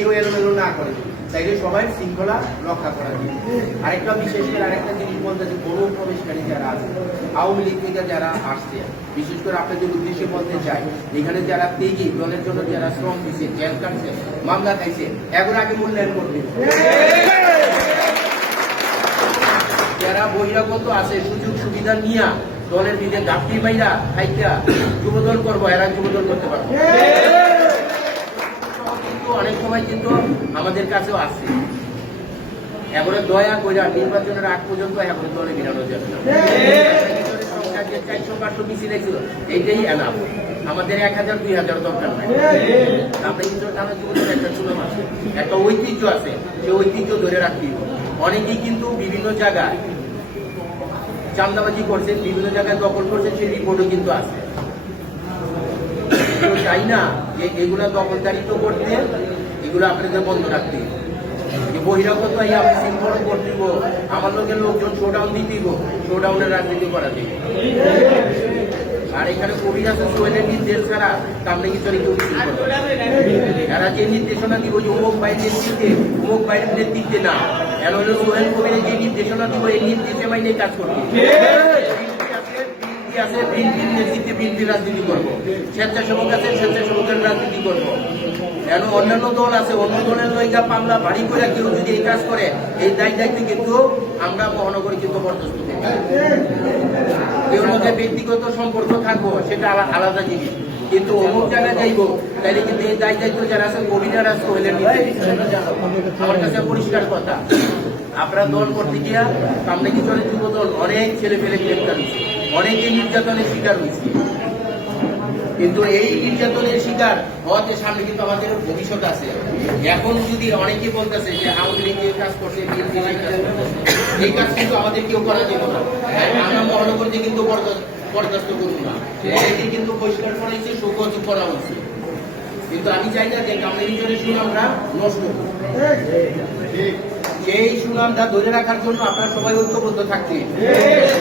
কেউ এলোমেলো না করে, তাইলে সবাই শৃঙ্খলা রক্ষা করা যায়। আরেকটা বিশেষ করে আরেকটা জিনিস বলতে যে গরু প্রবেশকারী যারা আছে, আওয়ামী লীগ থেকে যারা আসছে, বিশেষ করে আপনাদের উদ্দেশ্যে বলতে চাই, এখানে যারা ত্যাগী দলের জন্য যারা শ্রম দিচ্ছে, জেল কাটছে, মামলা খাইছে, এগুলো আগে মূল্যায়ন করবে। যারা বহিরাগত আছে সুযোগ সুবিধা নিয়ে দলের বিধে গাপটি বাইরা খাইটা যুবদল করবো, এরা যুবদল করতে পারবো। অনেক সময় কিন্তু আমাদের কাছেও আসছে, এবারে দয়া করে নির্বাচনের আগ পর্যন্ত এখন দলে বেরানো যাবে না। 400-500 মিছিল ছিল, এইটাই এনাফ। আমাদের 1000-2000 দরকার নাই। আমরা কিন্তু টানা যুবদল একটা সুনাম আছে, একটা ঐতিহ্য আছে, সেই ঐতিহ্য ধরে রাখতে হবে। অনেকেই কিন্তু বিভিন্ন জায়গায় চান্দাবাজি করছেন, বিভিন্ন জায়গায় দখল করছেন, সেই রিপোর্টও কিন্তু আছে। চাই না যে এগুলা দখলদারিত্ব করতে, এগুলো আপনাদের বন্ধ রাখতে। বহিরাগত আপনি সিম্বল করতে, আমার লোকের লোকজন শোডাউন দিতে, শোডাউনের রাজনীতি করা যাবে। আর এখানে কবির আছে সোহেলের নির্দেশ ছাড়া সামনে কিছু এরা যে নির্দেশনা দিব যে অমুক বাইরের নেতৃত্বে, অমুক বাইরের নেতৃত্বে না, এর হলো সোহেল কবিরের যে নির্দেশনা দিব এই নির্দেশে মাইনে কাজ করবে। আছে নেতৃত্বে বিএনপি রাজনীতি করবো, স্বেচ্ছাসেবক আছে স্বেচ্ছাসেবকের রাজনীতি করবো। কেন অন্যান্য দল আছে, অন্য দলের লইকা পামলা বাড়ি করে কেউ যদি এই কাজ করে, এই দায়িত্ব কিন্তু আমরা মহানগরী কিন্তু বরদাস্ত করি। কেউ মধ্যে ব্যক্তিগত সম্পর্ক থাকবো সেটা আলাদা জিনিস, কিন্তু অমুক জায়গায় যাইবো তাইলে কিন্তু এই দায়িত্ব যারা আছে কবিরা রাজ হইলেন। আমার কাছে পরিষ্কার কথা, আপনারা দল করতে গিয়া সামনে কি চলে যুব দল অনেক ছেলে পেলে গ্রেপ্তার হয়েছে, অনেকে নির্যাতনের শিকার হয়েছে। কিন্তু এই নির্যাতনের শিকার হওয়াতে সামনে কিন্তু আমাদের ভবিষ্যৎ আছে। এখন যদি অনেকে বলতেছে যে আওয়ামী লীগ এই কাজ করছে, এই কাজ কিন্তু আমাদের কেউ করা যাবে না। আমরা মহানগরীতে কিন্তু বরদাস্ত করব না, এটি কিন্তু পরিষ্কার করা হয়েছে, শোকজ করা হয়েছে। কিন্তু আমি চাই না যে কমিউনিটির সুনামটা নষ্ট হোক। সেই সুনামটা ধরে রাখার জন্য আপনারা সবাই ঐক্যবদ্ধ থাকতে।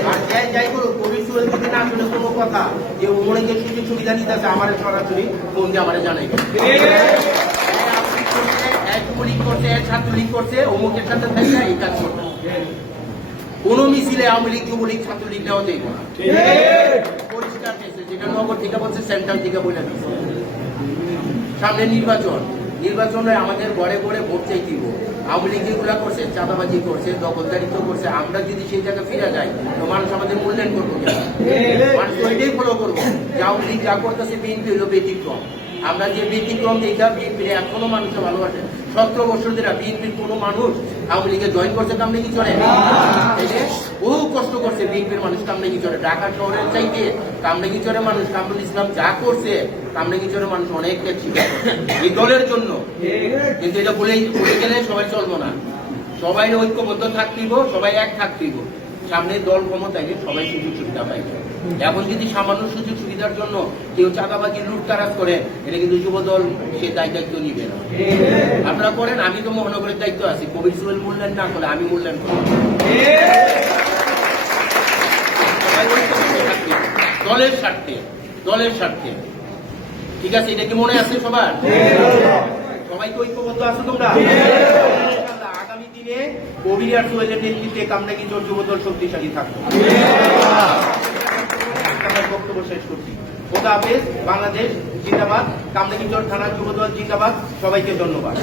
আর যাই করুক, কবির সুরের যদি না শুনে কোনো কথা যে ওমরে যে সুযোগ সুবিধা নিতে আছে, আমার সরাসরি ফোন দিয়ে আমার জানাই যুবলীগ করছে, ছাত্রলীগ করছে, অমুকের সাথে থাকলে এই কাজ করবে। কোন মিছিলে আওয়ামী লীগ যুবলীগ ছাত্রলীগ নেওয়া যাইব না, পরিষ্কার পেয়েছে। যেটা নগর থেকে বলছে, সেন্ট্রাল থেকে বলে দিচ্ছে। সামনে নির্বাচনে আমাদের গড়ে গড়ে ভোট চাই দিব। আওয়ামী লীগ যেগুলা করছে, চাঁদাবাজি করছে, দখলদারিত্ব করছে, আমরা যদি সেই জায়গায় ফিরে যাই তো মানুষ আমাদের মূল্যায়ন করবো, মানুষ ওইটাই ফলো করবো। আওয়ামী লীগ যা করতেছে বিএনপি হলো ব্যতিক্রম। আমরা যে ব্যতিক্রম দেখা বিএনপির এখনো মানুষের ভালোবাসে। 17 বছর ধরে বিএনপির কোনো মানুষ আওয়ামী লীগে জয়েন করছে কামড়ে কি চলে, বহু কষ্ট করছে বিএনপির মানুষ কামড়ে কি চলে। ঢাকা শহরের চাইতে কামড়ে কি চলে মানুষ, কামরুল ইসলাম যা করছে কামড়ে কি চলে মানুষ অনেক এই দলের জন্য। কিন্তু এটা বলে গেলে সবাই চলবো না, সবাই ঐক্যবদ্ধ থাকতেইব, সবাই এক থাকতেইব। সামনে দল ক্ষমতায় সবাই সুযোগ সুবিধা পাইবে। এখন যদি সামান্য সুযোগ সুবিধার জন্য কেউ চাঁদাবাজি লুটতারাজ করে, এটা কিন্তু যুব দল সে দায়িত্ব নিবে না। আপনারা করেন, আমি তো মহানগরের দায়িত্ব আছি, কবির সুহেল মূল্যায়ন না করে আমি মূল্যায়ন করব। দলের স্বার্থে ঠিক আছে, এটা কি মনে আছে সবার? সবাই তো ঐক্যবদ্ধ আছে তোমরা? আগামী দিনে কবির আর সোহেলের নেতৃত্বে কামরাঙ্গী জোট যুবদল শক্তিশালী থাকবে। বক্তব্য শেষ করছি। খোদা হাফেজ। বাংলাদেশ জিন্দাবাদ। কামরাঙ্গী জোট থানা যুবদল জিন্দাবাদ। সবাইকে ধন্যবাদ।